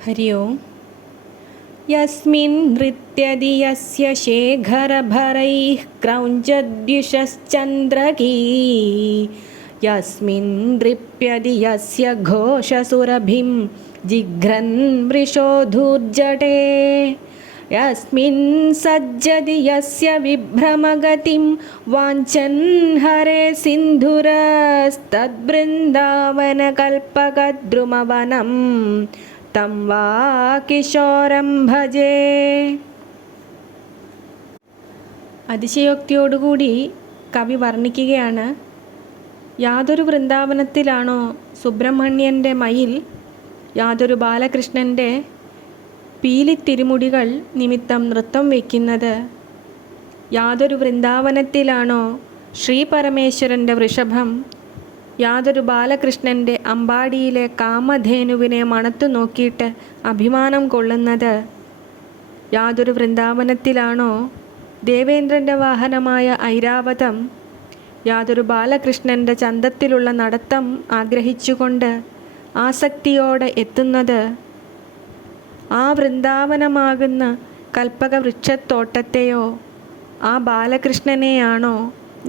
हरि ओम्। यस्मिन् नृत्यति यस्य शेखरभरैः क्रौञ्चद्युषश्चन्द्रकी, यस्मिन् नृप्यति यस्य घोषसुरभिं जिघ्रन् वृषोधूर्जटे, यस्मिन् सज्जति यस्य विभ्रमगतिं वाञ्छन् हरे सिन्धुरस्तद्बृन्दावनकल्पकद्रुमवनं തം വാ കിശോരം ഭജേ. അതിശയോക്തിയോടുകൂടി കവി വർണ്ണിക്കുകയാണ്. യാതൊരു വൃന്ദാവനത്തിലാണോ സുബ്രഹ്മണ്യൻ്റെ മയിൽ, യാതൊരു ബാലകൃഷ്ണൻ്റെ പീലിത്തിരുമുടികൾ നിമിത്തം നൃത്തം വയ്ക്കുന്നത്, യാതൊരു വൃന്ദാവനത്തിലാണോ ശ്രീപരമേശ്വരൻ്റെ വൃഷഭം യാതൊരു ബാലകൃഷ്ണൻ്റെ അമ്പാടിയിലെ കാമധേനുവിനെ മണത്തു നോക്കിയിട്ട് അഭിമാനം കൊള്ളുന്നത്, യാതൊരു വൃന്ദാവനത്തിലാണോ ദേവേന്ദ്രൻ്റെ വാഹനമായ ഐരാവതം യാതൊരു ബാലകൃഷ്ണൻ്റെ ചന്തത്തിലുള്ള നടത്തം ആഗ്രഹിച്ചുകൊണ്ട് ആസക്തിയോടെ എത്തുന്നത്, ആ വൃന്ദാവനമാകുന്ന കൽപ്പകവൃക്ഷത്തോട്ടത്തെയോ ആ ബാലകൃഷ്ണനെയാണോ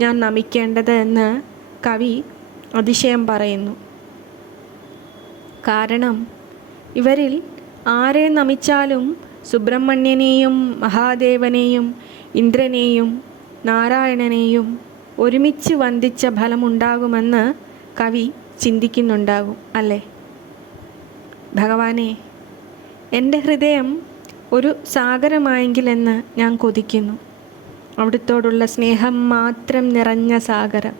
ഞാൻ നമിക്കേണ്ടത് എന്ന് കവി അതിശയം പറയുന്നു. കാരണം ഇവരിൽ ആരെ നമിച്ചാലും സുബ്രഹ്മണ്യനെയും മഹാദേവനെയും ഇന്ദ്രനെയും നാരായണനെയും ഒരുമിച്ച് വന്ദിച്ച ഫലമുണ്ടാകുമെന്ന് കവി ചിന്തിക്കുന്നുണ്ടാകും അല്ലേ? ഭഗവാനെ, എൻ്റെ ഹൃദയം ഒരു സാഗരമായെങ്കിലെന്ന് ഞാൻ കൊതിക്കുന്നു. അവിടുത്തോടുള്ള സ്നേഹം മാത്രം നിറഞ്ഞ സാഗരം.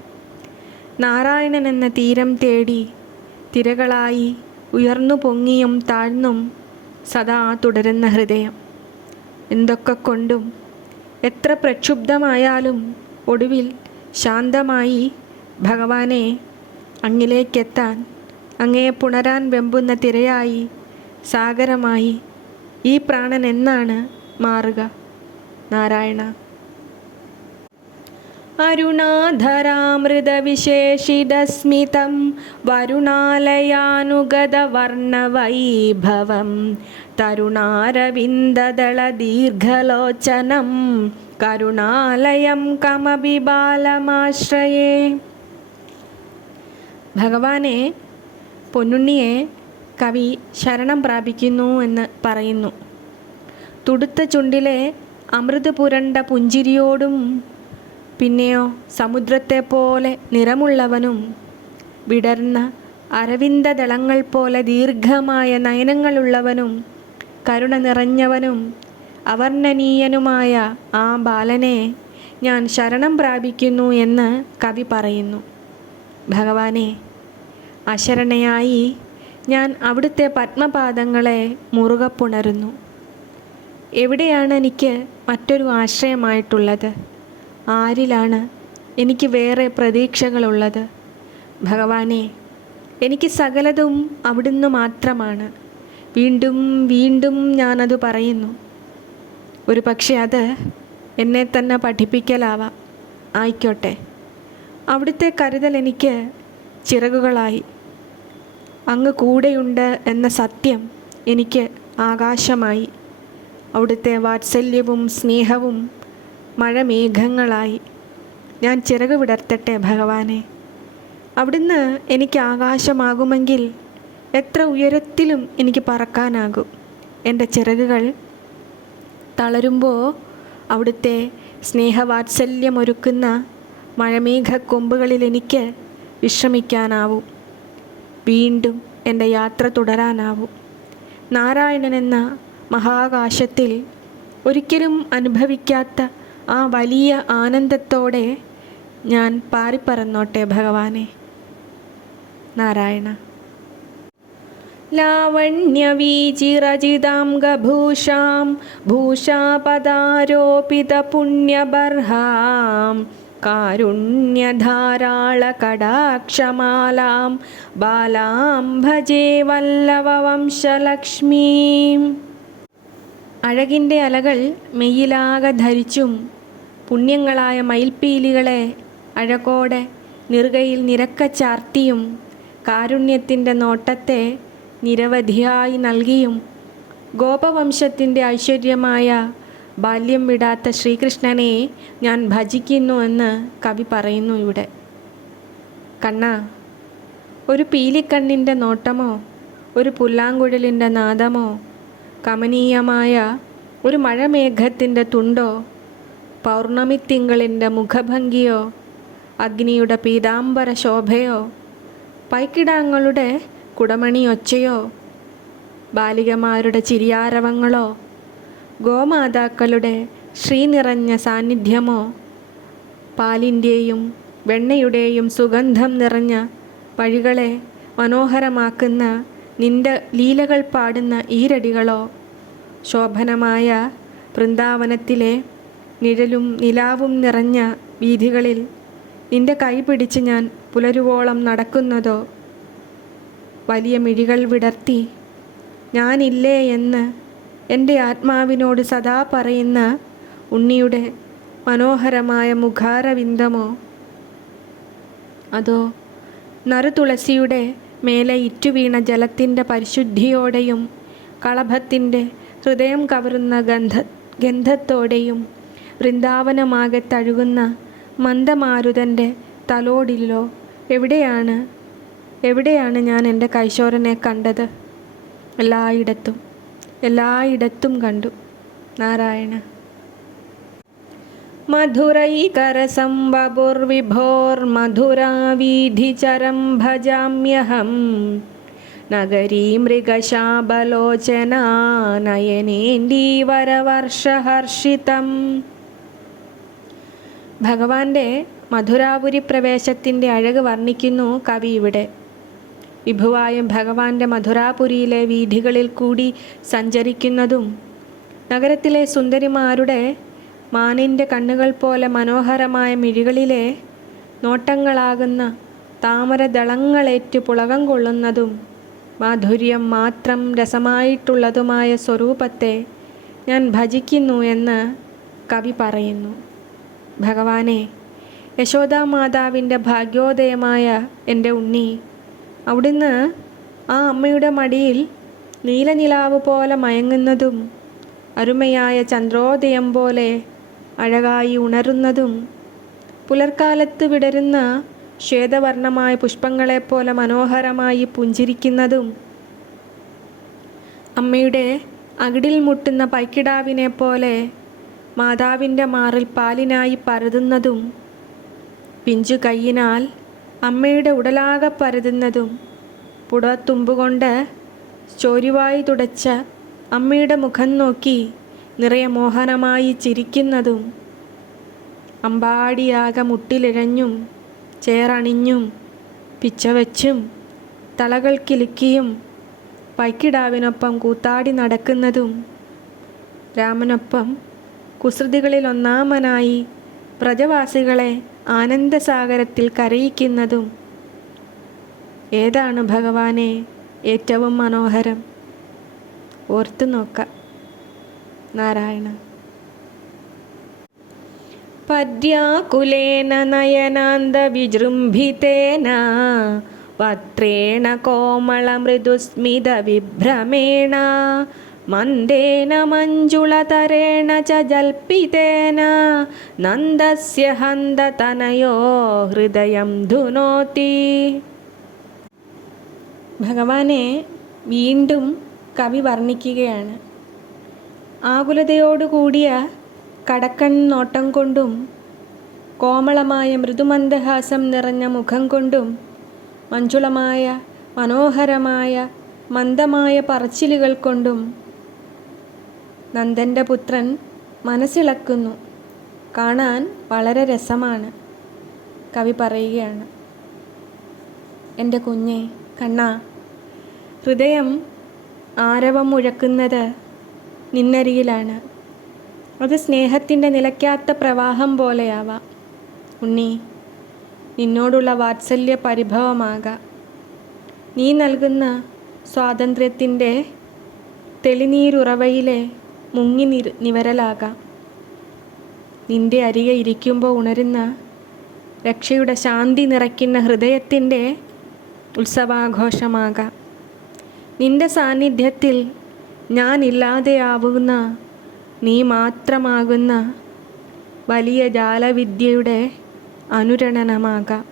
നാരായണൻ എന്ന തീരം തേടി തിരകളായി ഉയർന്നു പൊങ്ങിയും താഴ്ന്നും സദാ തുടരുന്ന ഹൃദയം. എന്തൊക്കെ കൊണ്ടും എത്ര പ്രക്ഷുബ്ധമായാലും ഒടുവിൽ ശാന്തമായി ഭഗവാനെ അങ്ങിലേക്കെത്താൻ, അങ്ങയെ പുണരാൻ വെമ്പുന്ന തിരയായി, സാഗരമായി ഈ പ്രാണൻ എന്നാണ് മാറുക? നാരായണ. അരുണാധരാമൃതവിശേഷിതസ്മിതം വരുണാലയാനുഗതവർണവൈഭവം തരുണാരവിന്ദദളദീർഘലോചനം കരുണാലയം കമപി ബാലമാശ്രയേ. ഭഗവാനെ, പൊന്നുണ്ണിയെ കവി ശരണം പ്രാപിക്കുന്നു എന്ന് പറയുന്നു. തുടുത്ത ചുണ്ടിലെ അമൃത് പുരണ്ട പുഞ്ചിരിയോടും പിന്നെയോ സമുദ്രത്തെപ്പോലെ നിറമുള്ളവനും വിടർന്ന അരവിന്ദദളങ്ങൾ പോലെ ദീർഘമായ നയനങ്ങളുള്ളവനും കരുണ നിറഞ്ഞവനും അവർണ്ണനീയനുമായ ആ ബാലനെ ഞാൻ ശരണം പ്രാപിക്കുന്നു എന്ന് കവി പറയുന്നു. ഭഗവാനെ, അശരണയായി ഞാൻ അവിടുത്തെ പത്മപാദങ്ങളെ മുറുകെ പുണരുന്നു. എവിടെയാണ് എനിക്ക് മറ്റൊരു ആശ്രയമായിട്ടുള്ളത്? ആരിലാണ് എനിക്ക് വേറെ പ്രതീക്ഷകളുള്ളത്? ഭഗവാനെ, എനിക്ക് സകലതും അവിടുന്ന് മാത്രമാണ്. വീണ്ടും വീണ്ടും ഞാനത് പറയുന്നു. ഒരു പക്ഷേ അത് എന്നെ തന്നെ പഠിപ്പിക്കലാവാം. ആയിക്കോട്ടെ. അവിടുത്തെ കരുതൽ എനിക്ക് ചിറകുകളായി. അങ്ങ് കൂടെയുണ്ട് എന്ന സത്യം എനിക്ക് ആകാശമായി. അവിടുത്തെ വാത്സല്യവും സ്നേഹവും മഴമേഘങ്ങളായി ഞാൻ ചിറക് വിടർത്തട്ടെ ഭഗവാനെ. അവിടുന്ന് എനിക്ക് ആകാശമാകുമെങ്കിൽ എത്ര ഉയരത്തിലും എനിക്ക് പറക്കാനാകും. എൻ്റെ ചിറകുകൾ തളരുമ്പോൾ അവിടുത്തെ സ്നേഹവാത്സല്യമൊരുക്കുന്ന മഴമേഘക്കൊമ്പുകളിൽ എനിക്ക് വിശ്രമിക്കാനാവും. വീണ്ടും എൻ്റെ യാത്ര തുടരാനാവും. നാരായണൻ എന്ന മഹാകാശത്തിൽ ഒരിക്കലും അനുഭവിക്കാത്ത ആ വലിയ ആനന്ദത്തോടെ ഞാൻ പാറിപ്പറന്നോട്ടെ ഭഗവാനെ. നാരായണ. ലാവണ്യവീചിരചിതാംഗഭൂഷാം ഭൂഷാപദാരോപിതപുണ്യബർഹാം കാരുണ്യധാരാളകടാക്ഷമാലാം ബാലാം ഭജേ വല്ലഭവംശലക്ഷ്മീം. അഴകിൻ്റെ അലകൾ മെയ്യിലാകെ ധരിച്ചും പുണ്യങ്ങളായ മയിൽപ്പീലികളെ അഴകോടെ നിറുകയിൽ നിരക്ക ചാർത്തിയും കാരുണ്യത്തിൻ്റെ നോട്ടത്തെ നിരവധിയായി നൽകിയും ഗോപവംശത്തിൻ്റെ ഐശ്വര്യമായ ബാല്യം വിടാത്ത ശ്രീകൃഷ്ണനെ ഞാൻ ഭജിക്കുന്നു എന്ന് കവി പറയുന്നു ഇവിടെ. കണ്ണാ, ഒരു പീലിക്കണ്ണിൻ്റെ നോട്ടമോ ഒരു പുല്ലാങ്കുഴലിൻ്റെ നാദമോ കമനീയമായ ഒരു മഴമേഘത്തിൻ്റെ തുണ്ടോ പൗർണമിത്തിങ്കളിൻ്റെ മുഖഭംഗിയോ അഗ്നിയുടെ പീതാംബര ശോഭയോ പൈക്കിടാങ്ങളുടെ കുടമണിയൊച്ചയോ ബാലികമാരുടെ ചിരിയാരവങ്ങളോ ഗോമാതാക്കളുടെ ശ്രീനിറഞ്ഞ സാന്നിധ്യമോ പാലിൻ്റെയും വെണ്ണയുടെയും സുഗന്ധം നിറഞ്ഞ വഴികളെ മനോഹരമാക്കുന്ന നിന്റെ ലീലകൾ പാടുന്ന ഈരടികളോ ശോഭനമായ വൃന്ദാവനത്തിലെ നിഴലും നിലാവും നിറഞ്ഞ വീഥികളിൽ നിന്റെ കൈ പിടിച്ച് ഞാൻ പുലരുവോളം നടക്കുന്നതോ വലിയ മിഴികൾ വിടർത്തി ഞാനില്ലേ എന്ന് എൻ്റെ ആത്മാവിനോട് സദാ പറയുന്ന ഉണ്ണിയുടെ മനോഹരമായ മുഖാരവിന്ദമോ അതോ നറുതുളസിയുടെ മേലെ ഇറ്റുവീണ ജലത്തിൻ്റെ പരിശുദ്ധിയോടെയും കളഭത്തിൻ്റെ ഹൃദയം കവരുന്ന ഗന്ധത്തോടെയും വൃന്ദാവനമാകെ തഴുകുന്ന മന്ദമാരുതൻ്റെ തലോടിലോ എവിടെയാണ് ഞാൻ എൻ്റെ കൈശോരനെ കണ്ടത്? എല്ലായിടത്തും കണ്ടു. നാരായണ. മധുരൈകരസം വപുർവിഭോർമധുരാവീഥിചരം ഭജാമ്യഹം നഗരീ മൃഗശാബലോചനാ നയനേന്ദീവരവർഷഹർഷിതം. ഭഗവാന്റെ മധുരാപുരി പ്രവേശത്തിൻ്റെ അഴക് വർണ്ണിക്കുന്നു കവി ഇവിടെ. വിഭുവായ ഭഗവാന്റെ മധുരാപുരിയിലെ വീഥികളിൽ കൂടി സഞ്ചരിക്കുന്നതും നഗരത്തിലെ സുന്ദരിമാരുടെ മാനിൻ്റെ കണ്ണുകൾ പോലെ മനോഹരമായ മിഴികളിലെ നോട്ടങ്ങളാകുന്ന താമരദളങ്ങളേറ്റു പുളകം കൊള്ളുന്നതും മാധുര്യം മാത്രം രസമായിട്ടുള്ളതുമായ സ്വരൂപത്തെ ഞാൻ ഭജിക്കുന്നു എന്ന് കവി പറയുന്നു. ഭഗവാനെ, യശോദാമാതാവിൻ്റെ ഭാഗ്യോദയമായ എൻ്റെ ഉണ്ണി, അവിടുന്ന് ആ അമ്മയുടെ മടിയിൽ നീലനിലാവ് പോലെ മയങ്ങുന്നതും അരുമയായ ചന്ദ്രോദയം പോലെ അഴകായി ഉണരുന്നതും പുലർക്കാലത്ത് വിടരുന്ന ശ്വേതവർണ്ണമായ പുഷ്പങ്ങളെപ്പോലെ മനോഹരമായി പുഞ്ചിരിക്കുന്നതും അമ്മയുടെ അകിടിൽ മുട്ടുന്ന പൈക്കിടാവിനെ പോലെ മാതാവിൻ്റെ മാറിൽ പാലിനായി പരതുന്നതും പിഞ്ചു കൈയിനാൽ അമ്മയുടെ ഉടലാകെ പരതുന്നതും പുടത്തുമ്പുകൊണ്ട് ചോരിവായി തുടച്ച അമ്മയുടെ മുഖം നോക്കി നിറയെ മോഹനമായി ചിരിക്കുന്നതും അമ്പാടിയാകെ മുട്ടിലിഴഞ്ഞും ചേറണിഞ്ഞും പിച്ചവച്ചും തലകൾ കിലുക്കിയും പൈക്കിടാവിനൊപ്പം കൂത്താടി നടക്കുന്നതും രാമനൊപ്പം കുസൃതികളിൽ ഒന്നാമനായി പ്രജവാസികളെ ആനന്ദസാഗരത്തിൽ കരയിക്കുന്നതും ഏതാണ് ഭഗവാനെ ഏറ്റവും മനോഹരം? ഓർത്തു നോക്കാം. നാരായണ. പദ്യാകുലേന നയനാന്ത വിജൃംഭിതേന വക്ത്രേണ കോമള മൃദുസ്മിത വിഭ്രമേണ മന്ദേന മഞ്ജുളതരേണ ച ജൽപിതേന നന്ദസ്യ ഹന്തതനയോ ഹൃദയം ധുനോതി. ഭഗവാനെ വീണ്ടും കവി വർണ്ണിക്കുകയാണ്. ആകുലതയോടുകൂടിയ കടക്കൺ നോട്ടം കൊണ്ടും കോമളമായ മൃദുമന്ദഹാസം നിറഞ്ഞ മുഖം കൊണ്ടും മഞ്ജുളമായ മനോഹരമായ മന്ദമായ പറച്ചിലുകൾ കൊണ്ടും നന്ദൻ്റെ പുത്രൻ മനസ്സിളക്കുന്നു. കാണാൻ വളരെ രസമാണ്. കവി പറയുകയാണ്, എൻ്റെ കുഞ്ഞെ കണ്ണാ, ഹൃദയം ആരവം മുഴക്കുന്നത് നിന്നരികിലാണ്. അത് സ്നേഹത്തിൻ്റെ നിലയ്ക്കാത്ത പ്രവാഹം പോലെയാവാം. ഉണ്ണി, നിന്നോടുള്ള വാത്സല്യ പരിഭവമാകാം. നീ നൽകുന്ന സ്വാതന്ത്ര്യത്തിൻ്റെ തെളിനീരുറവയിലെ മുങ്ങി നിവരലാകാം. നിന്റെ അരികെ ഇരിക്കുമ്പോൾ ഉണരുന്ന രക്ഷയുടെ ശാന്തി നിറയ്ക്കുന്ന ഹൃദയത്തിൻ്റെ ഉത്സവാഘോഷമാകാം. നിന്റെ സാന്നിധ്യത്തിൽ ഞാനില്ലാതെയാവുന്ന നീ മാത്രമാകുന്ന വലിയ ജാലവിദ്യയുടെ അനുരണനമാകാം.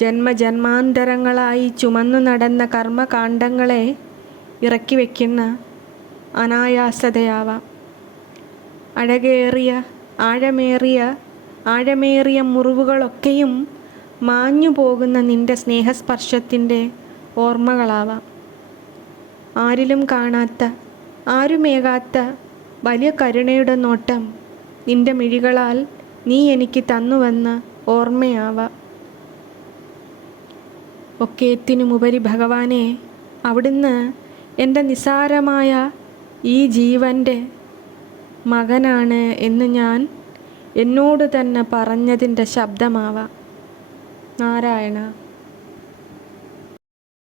ജന്മജന്മാന്തരങ്ങളായി ചുമന്നു നടന്ന കർമ്മകാണ്ഡങ്ങളെ ഇറക്കി വയ്ക്കുന്ന അനായാസതയാവാം. ആഴമേറിയ മുറിവുകളൊക്കെയും മാഞ്ഞു പോകുന്ന നിന്റെ സ്നേഹസ്പർശത്തിൻ്റെ ഓർമ്മകളാവാം. ആരിലും കാണാത്ത, ആരുമേകാത്ത വലിയ കരുണയുടെ നോട്ടം നിന്റെ മിഴികളാൽ നീ എനിക്ക് തന്നുവെന്ന ഓർമ്മയാവാം. ഒക്കേത്തിനുമുപരി ഭഗവാനെ, അവിടുന്ന് എൻ്റെ നിസ്സാരമായ ഈ ജീവൻ്റെ മകനാണ് എന്ന് ഞാൻ എന്നോട് തന്നെ പറഞ്ഞതിൻ്റെ ശബ്ദമാവാം. നാരായണ.